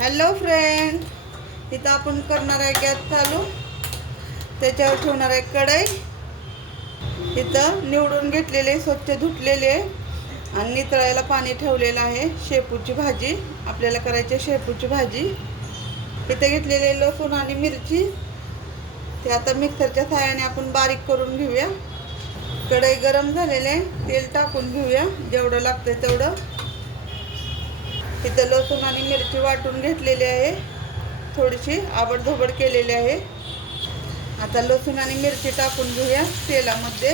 Hello friend, इथं आपण करणार आहे गॅस चालू. त्याच्यावर ठेवणार आहे कढई. इथं निवडून घेतलेले स्वच्छ धुतलेले आणि नितळायला पाणी ठेवलेलं आहे. शेपूची भाजी आपल्याला करायची, शेपूची भाजी. इथं घेतलेले लसूण आणि मिरची, ते आता मिक्सरच्या सहाय्याने आपण बारीक करून घेऊया. कढई गरम झालेले, तेल टाकून घेऊया जेवढं लागतं तेवढं. इथं लसूण आणि मिरची वाटून घेतलेली आहे, थोडीशी आबडधोबड केलेली आहे. आता लसूण आणि मिरची टाकून घेऊया तेलामध्ये.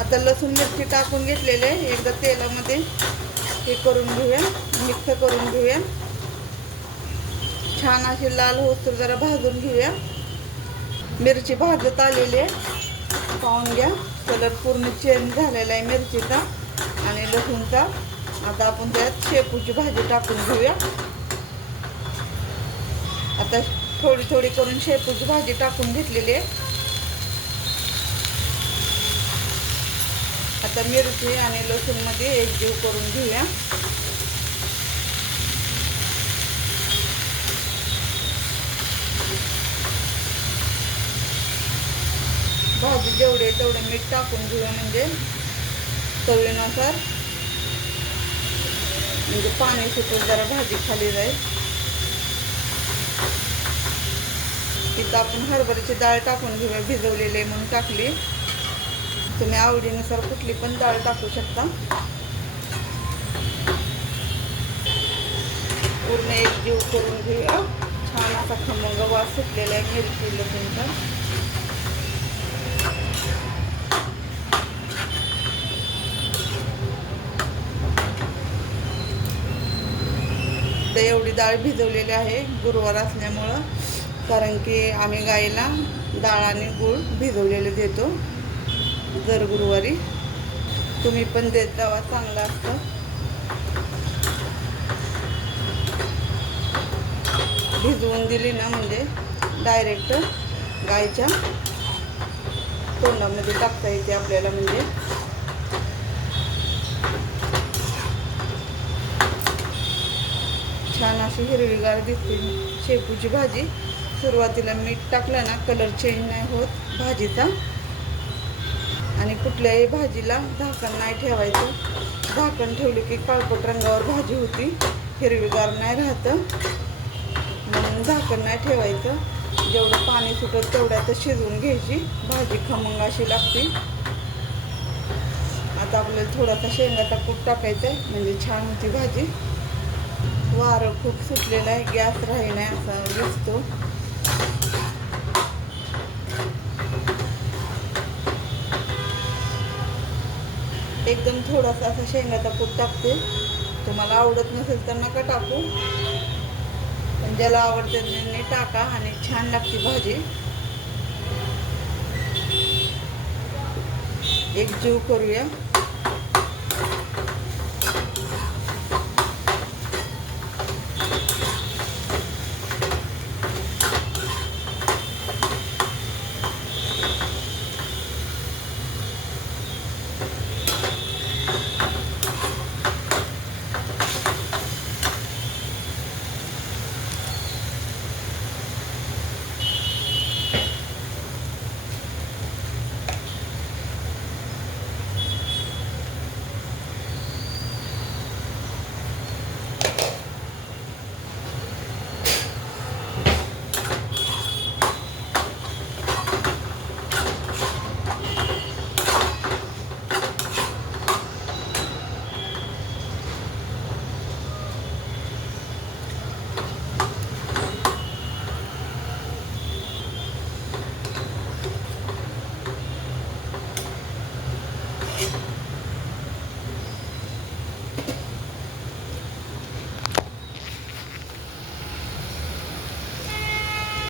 आता लसूण मिरची टाकून घेतलेले, एकदा तेलामध्ये हे करून घेऊया, मिक्स करून घेऊया. छान अशी लाल होतं जरा भाजून घेऊया. मिरची भाजत आलेली आहे, पाहून घ्या. कलर पूर्ण चेंज झालेला आहे मिरचीचा आणि लसूणचा. आता आपण त्यात शेपूची भाजी टाकून घेऊया. आता थोडी थोडी करून शेपूची भाजी टाकून घेतलेली आहे. आता मिरची आणि लसूणमध्ये एकजीव करून घेऊया. भाजी जेवढे आहे तेवढे मीठ टाकून घेऊया, म्हणजे चवीनुसार, म्हणजे पाणी सुटून जरा भाजी खाली जाईल. इथं आपण हरभऱ्याची डाळ टाकून घेऊया, भिजवलेले म्हणून टाकली. तुम्ही आवडीनुसार कुठली पण डाळ टाकू शकता. पूर्ण एकजीव करून घेऊया. छान असा खमंग वास सुटलेला आहे मिरची लसूणचा. तर एवढी डाळ भिजवलेली आहे गुरुवार असल्यामुळं, कारण की आम्ही गाईला डाळ आणि गूळ भिजवलेले देतो दर गुरुवारी. तुम्ही पण देत जावा, चांगलं असतं. भिजवून दिली ना म्हणजे डायरेक्ट गाईच्या तोंडामध्ये टाकता येते आपल्याला. म्हणजे छान अशी हिरवीगार दिसते शेपूची भाजी. सुरुवातीला मीठ टाकलं ना, कलर चेंज नाही होत भाजीचा. आणि कुठल्याही भाजीला झाकण नाही ठेवायचं. झाकण ठेवले की काळपट रंगावर भाजी होती, हिरवीगार नाही राहतं. म्हणून झाकण नाही ठेवायचं. जेवढं पाणी सुटत तेवढ्यात शिजवून घ्यायची भाजी, खमंग अशी लागते. आता आपल्याला थोडासा शेंगाचा कूट टाकायचा आहे, म्हणजे छान होती भाजी. वारं खूप सुटलेलं आहे, गॅस राही नाही असा दिसतो. एकदम थोडासा असा शेंगाचा कूट टाकते. तुम्हाला आवडत नसेल तर नका टाकू, पण ज्याला आवडते त्यांनी टाका आणि छान लागते भाजी. एक जीव करूया.